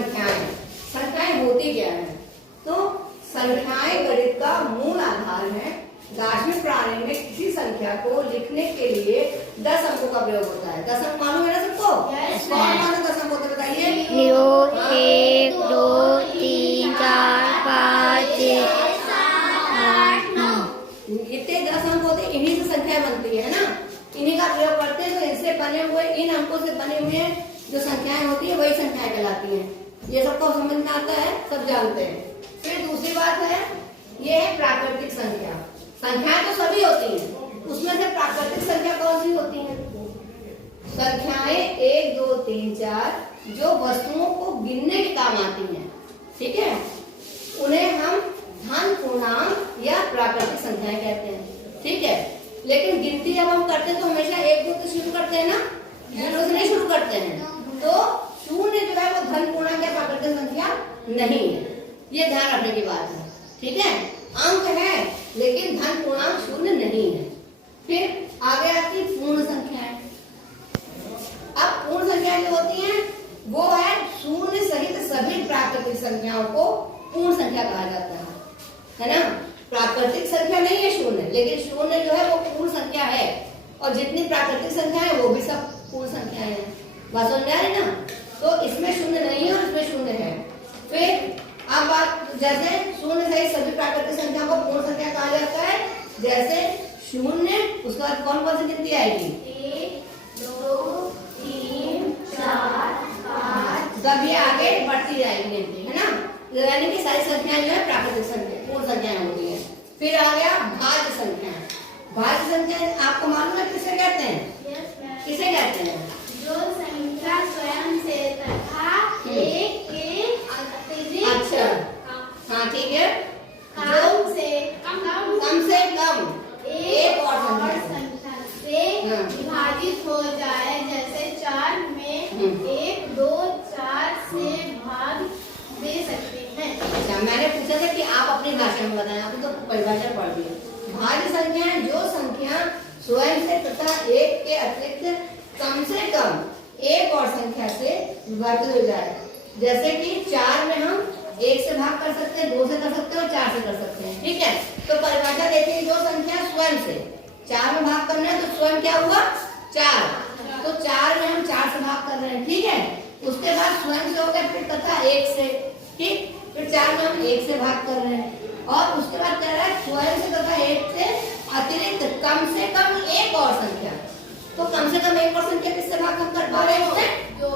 संख्याएं। संख्याएं होती क्या है? तो संख्याएं गणित का मूल आधार है। दार्शनिक प्रणाली में किसी संख्या को लिखने के लिए 10 अंकों का प्रयोग होता है। 10 अंक मालूम है ना सबको? कौन 10 अंक होते हैं बताइए? 0, 1, 2, 3, 4, 5, 6, 7, 8, 9। इतने 10 अंक होते हैं, इन्हीं से संख्याएं बनती है ना, इन्हीं का प्रयोग करते हैं। तो इनसे बने हुए, इन अंकों से बने हुए जो संख्याएं होती है वही संख्याएं कहलाती हैं। ये सबको समझ में आता है, सब जानते हैं। फिर दूसरी बात है, ये है प्राकृतिक संख्या। संख्याएं तो सभी होती हैं, उसमें से प्राकृतिक संख्या कौन सी होती है? संख्याएं 1, 2, 3, 4 जो वस्तुओं को गिनने के काम आती हैं, ठीक है, उन्हें हम धन पूर्णांक या प्राकृतिक संख्याएं कहते हैं, ठीक है। लेकिन गिनती जब हम करते हैं तो हमेशा 1, 2 से शुरू करते हैं ना, 0 से नहीं शुरू करते हैं। तो शून्य जो है वो धन पूर्णांक या प्राकृतिक संख्या नहीं है, ये ध्यान रखने की बात है, ठीक है। अंक है लेकिन धन पूर्णांक शून्य नहीं है। फिर आगे आती पूर्ण संख्याएं। अब पूर्ण संख्याएं जो होती हैं वो है शून्य सहित सभी प्राकृतिक संख्याओं को पूर्ण संख्या कहा जाता है ना। प्राकृतिक संख्या नहीं है शून्य, लेकिन शून्य जो है वो पूर्ण संख्या है, और जितनी प्राकृतिक संख्या है वो भी सब पूर्ण संख्याएं हैं। बात समझ में आ रही ना? तो इसमें शून्य नहीं है और इसमें शून्य है। फिर अब बात, जैसे शून्य सहित सभी प्राकृतिक संख्या को पूर्ण संख्या कहा जाता है। जैसे शून्य, उसके बाद कौन कौन सी गिनती आएगी? 1, 2, 3, 4, 5। जब ये आगे बढ़ती जाएगी गिनती, है ना। यानी कि सारी संख्याएं जो है प्राकृतिक संख्या, पूर्ण संख्याएं होती है। फिर आ गया भाज्य संख्या। भाज्य संख्या आपको मालूम है किसे कहते हैं? किसे कहते हैं? जो संख्या स्वयं से तथा एक के अतिरिक्त, अच्छा, हाँ ठीक है, कम से कम एक और संख्या से विभाजित हो जाए। जैसे 4 में 1, 2, 4 से भाग दे सकते हैं। अच्छा, मैंने पूछा था कि आप अपनी भाषा में बताएं, आपने तो परिभाषा पढ़ दी। भाज्य संख्या है जो संख्या स्वयं से तथा एक के अतिरिक्त कम से कम एक और संख्या से विभाजित हो जाए। जैसे कि 4 में हम 1 से भाग कर सकते हैं, 2 से कर सकते हैं और 4 से कर सकते हैं, ठीक है। तो परिभाषा देखिए, जो संख्या स्वयं से 4 में भाग करना है तो स्वयं क्या हुआ? 4। तो 4 में हम 4 से भाग कर रहे हैं, ठीक है। उसके बाद स्वयं से हो गया, फिर तथा 1 से, ठीक। फिर 4 में हम 1 से भाग कर रहे हैं, और उसके बाद कह रहा है स्वयं से तथा 1 से अतिरिक्त कम से कम एक और संख्या। तो कम से कम एक और संख्या किससे भाग हम कर पा रहे हैं? 2